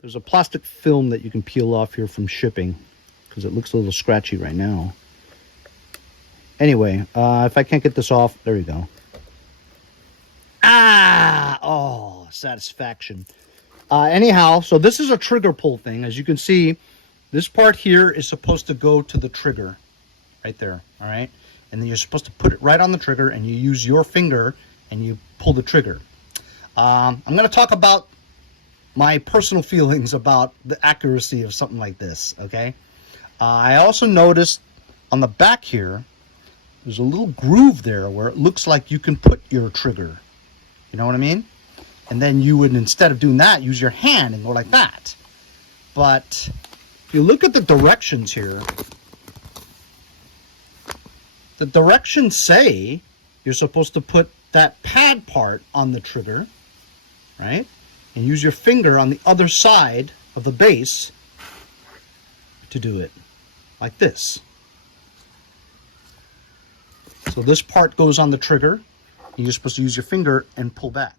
There's a plastic film that you can peel off here from shipping because it looks a little scratchy right now. Anyway, if I can't get this off, there you go. Ah! Oh, satisfaction. Anyhow, so this is a trigger pull thing. As you can see, this part here is supposed to go to the trigger right there, all right? And then you're supposed to put it right on the trigger and you use your finger and you pull the trigger. I'm going to talk about my personal feelings about the accuracy of something like this, okay? I also noticed on the back here, there's a little groove there where it looks like you can put your trigger. You know what I mean? And then you would, instead of doing that, use your hand and go like that. But if you look at the directions here, the directions say you're supposed to put that pad part on the trigger, right? And use your finger on the other side of the base to do it, like this. So this part goes on the trigger, and you're supposed to use your finger and pull back.